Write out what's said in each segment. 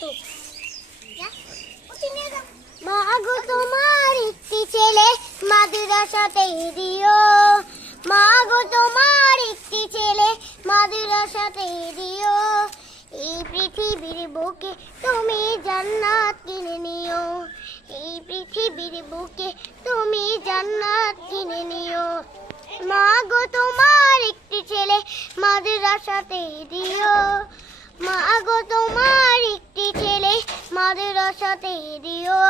তো মা গো তোমার একটি ছেলে মাদ্রাসাতে দিও, মা গো তোমার একটি ছেলে মাদ্রাসাতে দিও। এই পৃথিবীর বুকে তুমি জান্নাত কিনে নিও, এই পৃথিবীর বুকে তুমি জান্নাত কিনে নিও। মা গো তোমার একটি ছেলে মাদ্রাসাতে দিও, মা গো তোমার একটি ছেলে মাদ্রাসাতে দিও।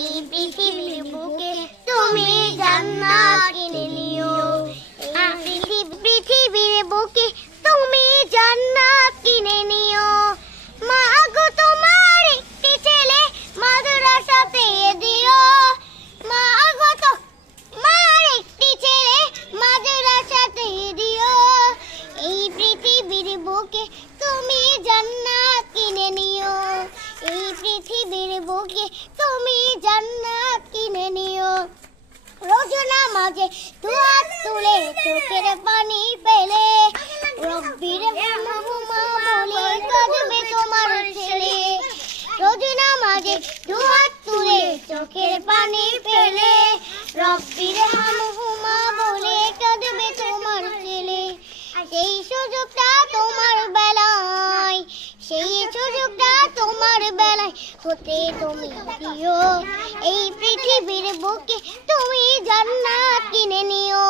এই পৃথিবীর বুকে তুমি জান্নাত কিনে নিও, এই পৃথিবীর বুকে তুমি জান্নাত কিনে নিও। মা গো তোমার একটি ছেলে মাদ্রাসাতে দিও, মা গো তোমার একটি ছেলে মাদ্রাসাতে দিও। এই পৃথিবীর বুকে তুমি জান্নাত কিনে নিও, এই পৃথিবীর বুকে তুমি জান্নাত কিনে নিও। রোজ নামাজে দুহাত তুলে চোখের পানি ফেলে রব্বির হামহুমা বলে কাঁদবে তোমার ছেলে। রোজ নামাজে দুহাত তুলে চোখের পানি ফেলে রব্বির হামহুমা বলে কাঁদবে তোমার ছেলে। সেই সুযোগটা তোমার বেলায়, সেই সুযোগটা তোমার বেলায় হতে তুমি দিও। এই পৃথিবীর বুকে তুমি জান্নাত কিনে নিও।